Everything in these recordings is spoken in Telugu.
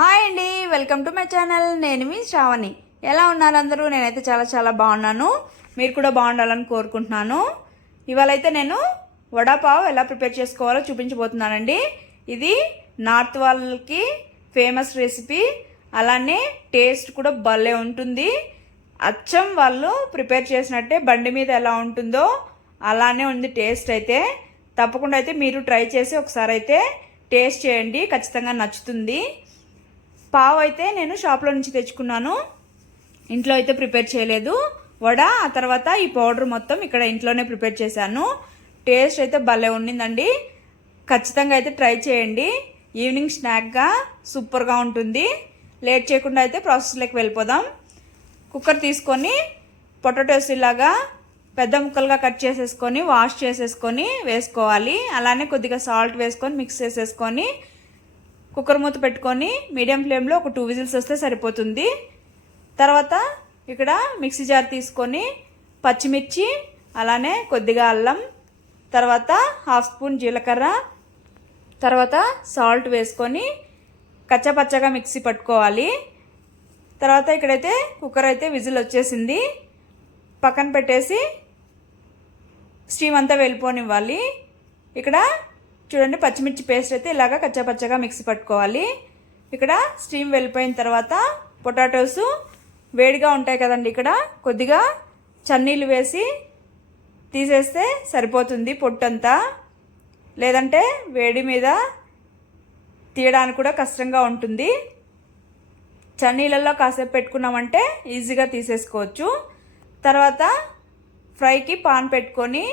హాయ్ అండి వెల్కమ్ టు మై ఛానల్. నేను మీ శ్రావణి. ఎలా ఉన్నారు అందరూ? నేనైతే చాలా చాలా బాగున్నాను. మీరు కూడా బాగుండాలని కోరుకుంటున్నాను. ఇవాళ అయితే నేను వడాపావ్ ఎలా ప్రిపేర్ చేసుకోవాలో చూపించబోతున్నానండి. ఇది నార్త్ వాళ్ళకి ఫేమస్ రెసిపీ. అలానే టేస్ట్ కూడా భలే ఉంటుంది. అచ్చం వాళ్ళు ప్రిపేర్ చేసినట్టే బండి మీద ఎలా ఉంటుందో అలానే ఉంది టేస్ట్ అయితే. తప్పకుండా అయితే మీరు ట్రై చేసి ఒకసారి అయితే టేస్ట్ చేయండి. ఖచ్చితంగా నచ్చుతుంది. పావు అయితే నేను షాప్లో నుంచి తెచ్చుకున్నాను. ఇంట్లో అయితే ప్రిపేర్ చేయలేదు. వడ ఆ తర్వాత ఈ పౌడర్ మొత్తం ఇక్కడ ఇంట్లోనే ప్రిపేర్ చేశాను. టేస్ట్ అయితే భలే ఉండిందండి. ఖచ్చితంగా అయితే ట్రై చేయండి. ఈవినింగ్ స్నాక్గా సూపర్గా ఉంటుంది. లేట్ చేయకుండా అయితే ప్రాసెస్లోకి వెళ్ళిపోదాం. కుక్కర్ తీసుకొని పొటాటోస్ ఇలాగా పెద్ద ముక్కలుగా కట్ చేసేసుకొని వాష్ చేసేసుకొని వేసుకోవాలి. అలానే కొద్దిగా సాల్ట్ వేసుకొని మిక్స్ చేసేసుకొని కుక్కర్ మూత పెట్టుకొని మీడియం ఫ్లేమ్లో ఒక టూ విజిల్స్ వస్తే సరిపోతుంది. తర్వాత ఇక్కడ మిక్సీ జార్ తీసుకొని పచ్చిమిర్చి అలానే కొద్దిగా అల్లం తర్వాత హాఫ్ స్పూన్ జీలకర్ర తర్వాత సాల్ట్ వేసుకొని కచ్చపచ్చగా మిక్సీ పట్టుకోవాలి. తర్వాత ఇక్కడైతే కుక్కర్ అయితే విజిల్ వచ్చేసింది. పక్కన పెట్టేసి స్టీమ్ అంతా వెళ్ళిపోనివ్వాలి. ఇక్కడ చూడండి పచ్చిమిర్చి పేస్ట్ అయితే ఇలాగ కచ్చాపచ్చగా మిక్సీ పట్టుకోవాలి. ఇక్కడ స్టీమ్ వెళ్ళిపోయిన తర్వాత పొటాటోస్ వేడిగా ఉంటాయి కదండి ఇక్కడ. కొద్దిగా చన్నీళ్ళు వేసి తీసేస్తే సరిపోతుంది పొట్టంతా లేదంటే వేడి మీద తీయడానికి కూడా కష్టంగా ఉంటుంది. చన్నీళ్ళల్లో కాసేపు పెట్టుకున్నామంటే ఈజీగా తీసేసుకోవచ్చు. తర్వాత ఫ్రైకి పాన్ పెట్టుకొని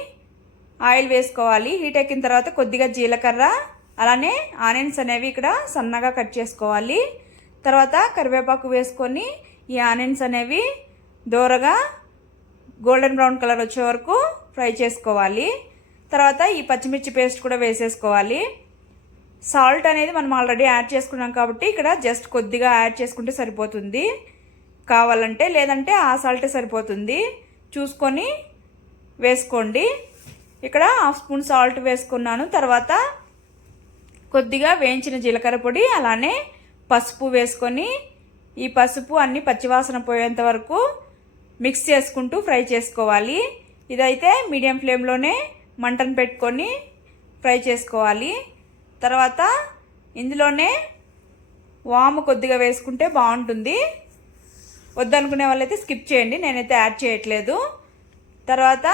ఆయిల్ వేసుకోవాలి. హీట్ ఎక్కిన తర్వాత కొద్దిగా జీలకర్ర అలానే ఆనియన్స్ అనేవి ఇక్కడ సన్నగా కట్ చేసుకోవాలి. తర్వాత కరివేపాకు వేసుకొని ఈ ఆనియన్స్ అనేవి దూరగా గోల్డెన్ బ్రౌన్ కలర్ వచ్చే వరకు ఫ్రై చేసుకోవాలి. తర్వాత ఈ పచ్చిమిర్చి పేస్ట్ కూడా వేసేసుకోవాలి. సాల్ట్ అనేది మనం ఆల్రెడీ యాడ్ చేసుకున్నాం కాబట్టి ఇక్కడ జస్ట్ కొద్దిగా యాడ్ చేసుకుంటే సరిపోతుంది. కావాలంటే లేదంటే ఆ సాల్టే సరిపోతుంది. చూసుకొని వేసుకోండి. ఇక్కడ హాఫ్ స్పూన్ సాల్ట్ వేసుకున్నాను. తర్వాత కొద్దిగా వేయించిన జీలకర్ర పొడి అలానే పసుపు వేసుకొని ఈ పసుపు అన్ని పచ్చివాసన పోయేంత వరకు మిక్స్ చేసుకుంటూ ఫ్రై చేసుకోవాలి. ఇదైతే మీడియం ఫ్లేమ్లోనే మంటను పెట్టుకొని ఫ్రై చేసుకోవాలి. తర్వాత ఇందులోనే వాము కొద్దిగా వేసుకుంటే బాగుంటుంది. వద్దనుకునే వాళ్ళైతే స్కిప్ చేయండి నేనైతే యాడ్ చేయట్లేదు. తర్వాత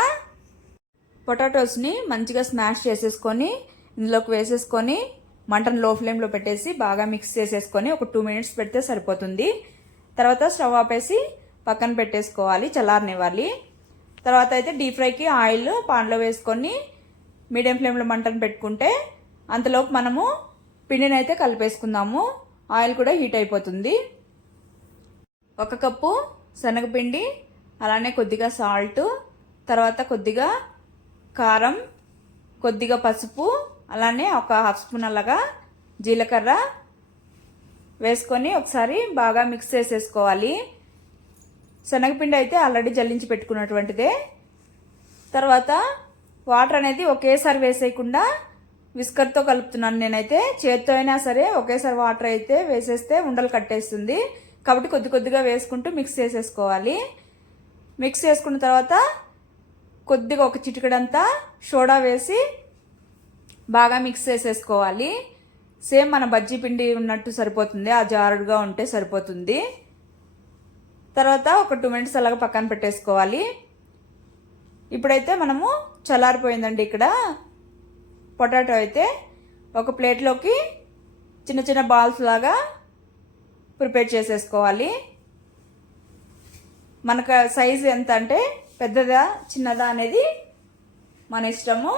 పొటాటోస్ని మంచిగా స్మాష్ చేసేసుకొని ఇందులోకి వేసేసుకొని మంటను లో ఫ్లేమ్లో పెట్టేసి బాగా మిక్స్ చేసేసుకొని ఒక టూ మినిట్స్ పెడితే సరిపోతుంది. తర్వాత స్టవ్ ఆపేసి పక్కన పెట్టేసుకోవాలి చల్లారనివ్వాలి. తర్వాత అయితే డీప్ ఫ్రైకి ఆయిల్ పాన్లో వేసుకొని మీడియం ఫ్లేమ్లో మంటను పెట్టుకుంటే అంతలోపు మనము పిండిని అయితే కలిపేసుకుందాము. ఆయిల్ కూడా హీట్ అయిపోతుంది. ఒక కప్పు శనగపిండి అలానే కొద్దిగా సాల్ట్ తర్వాత కొద్దిగా కారం కొద్దిగా పసుపు అలానే ఒక హాఫ్ స్పూన్ అలాగా జీలకర్ర వేసుకొని ఒకసారి బాగా మిక్స్ చేసేసుకోవాలి. శనగపిండి అయితే ఆల్రెడీ జల్లించి పెట్టుకున్నటువంటిదే. తర్వాత వాటర్ అనేది ఒకేసారి వేసేయకుండా విస్కర్తో కలుపుతున్నాను నేనైతే. చేత్తో అయినా సరే ఒకేసారి వాటర్ అయితే వేసేస్తే ఉండలు కట్టేస్తుంది. కాబట్టి కొద్ది కొద్దిగా వేసుకుంటూ మిక్స్ చేసేసుకోవాలి. మిక్స్ చేసుకున్న తర్వాత కొద్దిగా ఒక చిటికడంతా సోడా వేసి బాగా మిక్స్ చేసేసుకోవాలి. సేమ్ మన బజ్జీ పిండి ఉన్నట్టు సరిపోతుంది. ఆ జారుడుగా ఉంటే సరిపోతుంది. తర్వాత ఒక టూ మినిట్స్ అలాగ పక్కన పెట్టేసుకోవాలి. ఇప్పుడైతే మనము చల్లారిపోయిందండి ఇక్కడ. పొటాటో అయితే ఒక ప్లేట్లోకి చిన్న చిన్న బాల్స్ లాగా ప్రిపేర్ చేసేసుకోవాలి. మనకు సైజు ఎంత అంటే పెద్దదా చిన్నదా అనేది మన ఇష్టము.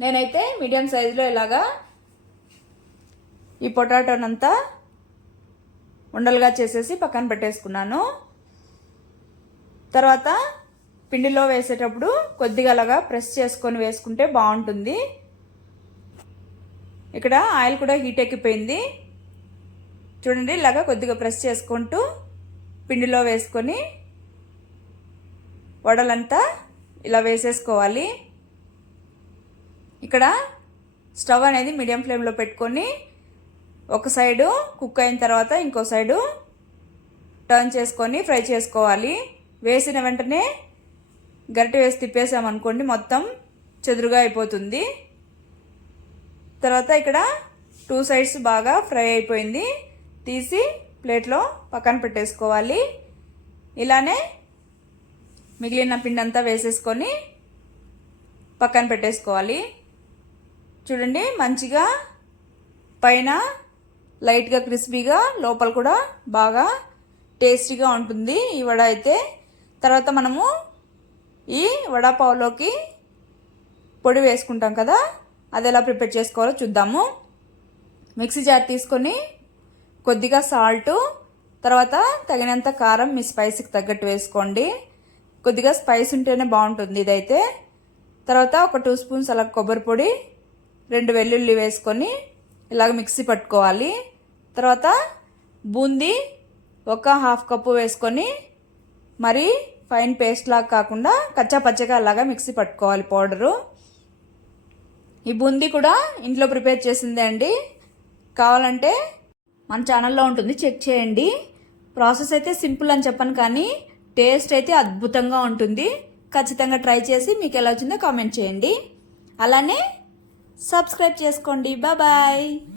నేనైతే మీడియం సైజులో ఇలాగా ఈ పొటాటోనంతా ఉండలుగా చేసేసి పక్కన పెట్టేసుకున్నాను. తర్వాత పిండిలో వేసేటప్పుడు కొద్దిగా అలాగా ప్రెస్ చేసుకొని వేసుకుంటే బాగుంటుంది. ఇక్కడ ఆయిల్ కూడా హీట్ ఎక్కిపోయింది. చూడండి ఇలాగా కొద్దిగా ప్రెస్ చేసుకుంటూ పిండిలో వేసుకొని వడలంతా ఇలా వేసేసుకోవాలి. ఇక్కడ స్టవ్ అనేది మీడియం ఫ్లేమ్లో పెట్టుకొని ఒక సైడు కుక్ అయిన తర్వాత ఇంకో సైడు టర్న్ చేసుకొని ఫ్రై చేసుకోవాలి. వేసిన వెంటనే గరిటె వేసి తిప్పేసామనుకోండి మొత్తం చెదురుగా అయిపోతుంది. తర్వాత ఇక్కడ టూ సైడ్స్ బాగా ఫ్రై అయిపోయింది. తీసి ప్లేట్లో పక్కన పెట్టేసుకోవాలి. ఇలానే మిగిలిన పిండి అంతా వేసేసుకొని పక్కన పెట్టేసుకోవాలి. చూడండి మంచిగా పైన లైట్గా క్రిస్పీగా లోపల కూడా బాగా టేస్టీగా ఉంటుంది ఈ వడ అయితే. తర్వాత మనము ఈ వడపావులోకి పొడి వేసుకుంటాం కదా అది ఎలా ప్రిపేర్ చేసుకోవాలో చూద్దాము. మిక్సీ జార్ తీసుకొని కొద్దిగా సాల్ట్ తర్వాత తగినంత కారం మీ స్పైస్కి తగ్గట్టు వేసుకోండి. కొద్దిగా స్పైస్ ఉంటేనే బాగుంటుంది ఇదైతే. తర్వాత ఒక టూ స్పూన్స్ అలా కొబ్బరి పొడి రెండు వెల్లుల్లి వేసుకొని ఇలాగ మిక్సీ పట్టుకోవాలి. తర్వాత బూందీ ఒక హాఫ్ కప్పు వేసుకొని మరి ఫైన్ పేస్ట్ లాగా కాకుండా కచ్చా పచ్చగా అలాగా మిక్సీ పట్టుకోవాలి పౌడరు. ఈ బూందీ కూడా ఇంట్లో ప్రిపేర్ చేసిందే అండి. కావాలంటే మన ఛానల్లో ఉంటుంది చెక్ చేయండి. ప్రాసెస్ అయితే సింపుల్ అని చెప్పను కానీ టేస్ట్ అయితే అద్భుతంగా ఉంటుంది. ఖచ్చితంగా ట్రై చేసి మీకు ఎలా వచ్చిందో కామెంట్ చేయండి. అలానే సబ్స్క్రైబ్ చేసుకోండి. బాయ్